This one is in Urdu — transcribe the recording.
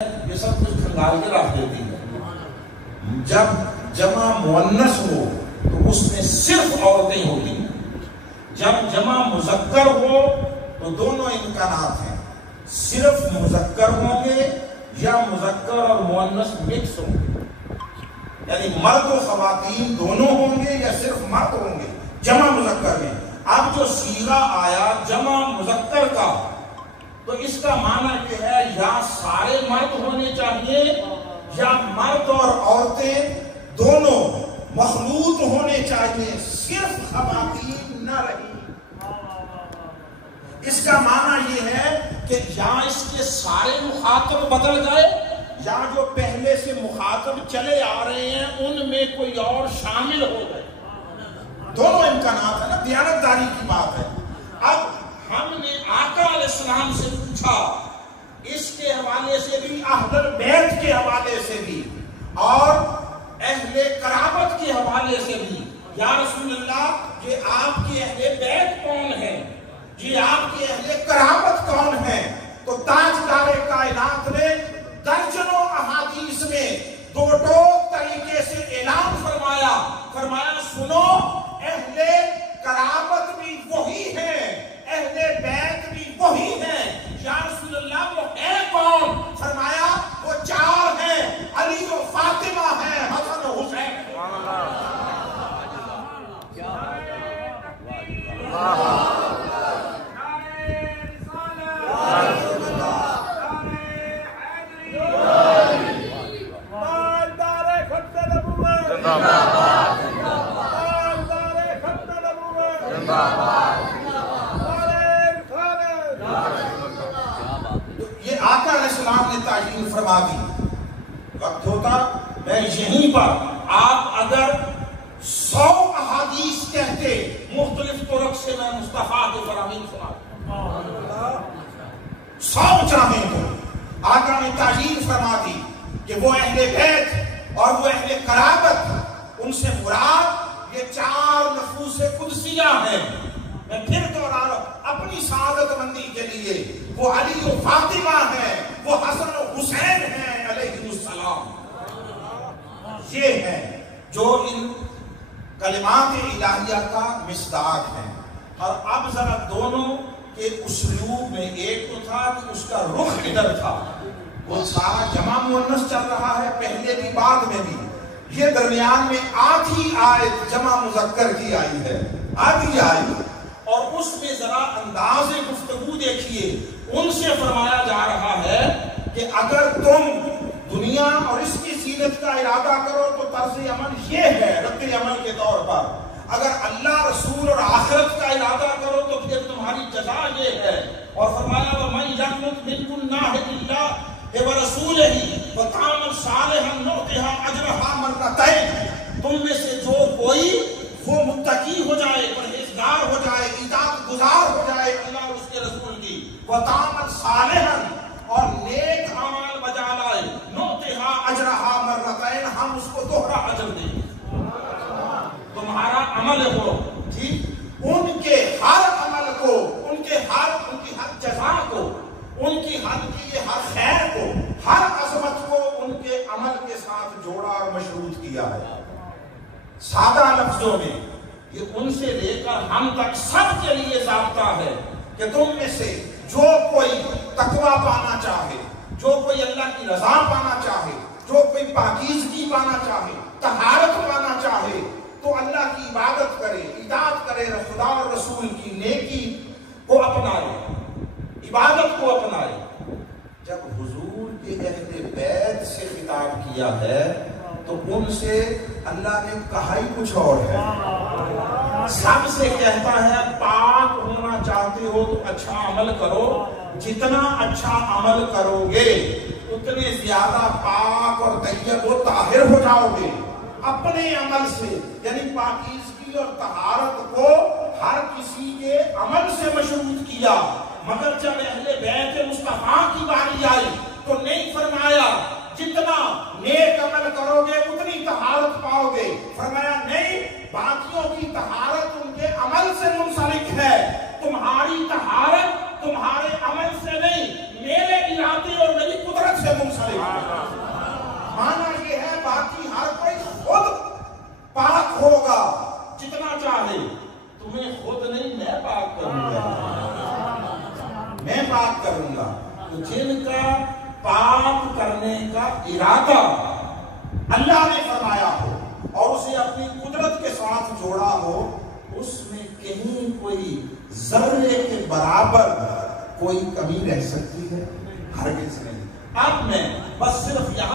یہ سب کچھ کھنگال کے رکھ دیتی ہے۔ جب جمع مؤنث ہو تو اس میں صرف عورتیں ہوتی ہیں، جب جمع مذکر ہو تو دونوں امکانات ہیں، صرف مذکر ہوں گے یا مذکر اور مؤنث مکس ہوں گے، یعنی مرد و خواتین دونوں ہوں گے یا صرف مرد ہوں گے جمع مذکر میں۔ اب جو صیغہ آیا جمع مذکر کا تو اس کا معنی یہ ہے یا سارے مرد ہونے چاہیے یا مرد اور عورتیں دونوں مخلوط ہونے چاہیے، صرف خواتین نہ رہی۔ اس کا معنی یہ ہے کہ یا اس کے سارے مخاطب بدل گئے یا جو پہلے سے مخاطب چلے آ رہے ہیں ان میں کوئی اور شامل ہو گئے، دونوں امکانات ہیں نا، دیانتداری کی بات ہے۔ اب ہم نے آقا علیہ السلام سے پوچھا اس کے حوالے سے بھی، اہل البیت کے حوالے سے بھی اور اہل قرابت کے حوالے سے بھی، یا رسول اللہ یہ آپ کے اہل بیت کون ہیں، یہ آپ کے اہل قرابت کون ہیں؟ تو تاجدار کائنات نے درجنوں احادیث میں دو طریقے سے اعلان فرمایا سنو اہل قرابت بھی وہی ہیں، اہل بیت بھی وہی ہیں۔ یا رسول اللہ وہ ہے کون؟ فرمایا وہ چار ہیں، علی و فاطمہ ہیں، حسن و حسین۔ یہ آقا علیہ السلام نے تعین فرما دی۔ وقت ہوتا میں یہیں پر آپ اگر 100 احادیث کہتے مختلف طرق سے میں مصطفیٰ کے فرامین سنا 100 چاہیں تو آقا نے تعین فرما دی کہ وہ اہل بیت اور وہ اہل قرابت، ان سے مراد یہ 4 نفوس قدسیہ ہیں۔ میں پھر دوہرا رہا ہوں، اپنی سعادت مندی کے لیے وہ علی و فاطمہ ہیں، وہ حسن و حسین ہیں علیہ السلام۔ یہ ہیں جو ان کلمات الہیہ کا مصداق ہیں۔ اور اب ذرا دونوں کے اسلوب میں ایک تو تھا کہ اس کا رخ ادھر تھا، وہ سارا جمع مؤنث چل رہا ہے پہلے بھی بعد میں بھی، یہ درمیان میں آدھی آیت جمع مذکر کی آئی ہے، آدھی آئی، اور اس میں ذرا انداز گفتگو دیکھیے، ان سے فرمایا جا رہا ہے کہ اگر تم دنیا اور اس کی زینت کا ارادہ کرو تو طرز عمل یہ ہے رد عمل کے طور پر، اگر اللہ رسول اور آخرت کا ارادہ کرو تو پھر تمہاری جزا یہ ہے۔ اور فرمایا وَمَن يَقْنُتْ مِنكُنَّ لِلَّهِ وَرَسُولِهِ وَتَعْمَلْ صَالِحًا نُؤْتِهَا أَجْرَهَا مَرَّتَيْنِ، تم میں سے جو کوئی وہ متقی ہو جائے، پرہیزگار ہو جائے، اطاعت گزار ہو جائے اللہ اور اس کے رسول کی، وَتَعْمَلْ صَالِحًا اور نیک اعمال بجا لائے، نُؤْتِهَا أَجْرَهَا مَرَّتَيْنِ ہم اس کو دوہرا اجر دیں گے۔ تمہارا عمل ہو ٹھیک، ان کے ہر عمل کو، ان کی ہر جزا کو، ان کی ہر خیر کو، ہر عظمت کو ان کے عمل کے ساتھ جوڑا اور مشروط کیا ہے۔ سادہ لفظوں میں یہ ان سے لے کر ہم تک سب کے لیے ضابطہ ہے کہ تم میں سے جو کوئی تقویٰ پانا چاہے، جو کوئی اللہ کی رضا پانا چاہے، جو کوئی پاکیزگی پانا چاہے، طہارت پانا چاہے تو اللہ کی عبادت کرے، اطاعت کرے، خدا اور رسول کی نیکی کو اپنائے، عبادت کو اپنائے۔ جب حضور کے اہل بیت سے خطاب کیا ہے تو ان سے اللہ نے کہا ہی کچھ اور ہے۔ سب سے کہتا ہے پاک ہونا چاہتے ہو تو اچھا عمل کرو، جتنا اچھا عمل کرو گے اتنے زیادہ پاک اور طیب و طاہر ہو جاؤ گے اپنے عمل سے۔ یعنی پاکیزگی اور طہارت کو ہر کسی کے عمل سے مشروط کیا، مگر جب اہل بیت مصطفیٰ کی باری آئی تو نہیں فرمایا جتنا نیک عمل کرو گے اتنی طہارت پاؤ گے، فرمایا نہیں، باقیوں کی طہارت ان کے عمل سے منسلک ہے، تمہاری طہارت تمہارے عمل سے نہیں، میرے ارادے اور میری قدرت سے منسلک واسطے مانا یہ ہے باقی ہر کوئی خود پاک ہوگا جتنا چاہے، تمہیں خود نہیں میں پاک کروں گا، میں پاک کروں گا۔ تو جن کا پاک کرنے کا ارادہ اللہ نے فرمایا ہو اور اسے اپنی قدرت کے ساتھ جوڑا ہو، اس میں کہیں کوئی ذرے کے برابر کوئی کمی رہ سکتی ہے؟ ہرگز نہیں۔ اب میں بس صرف یہاں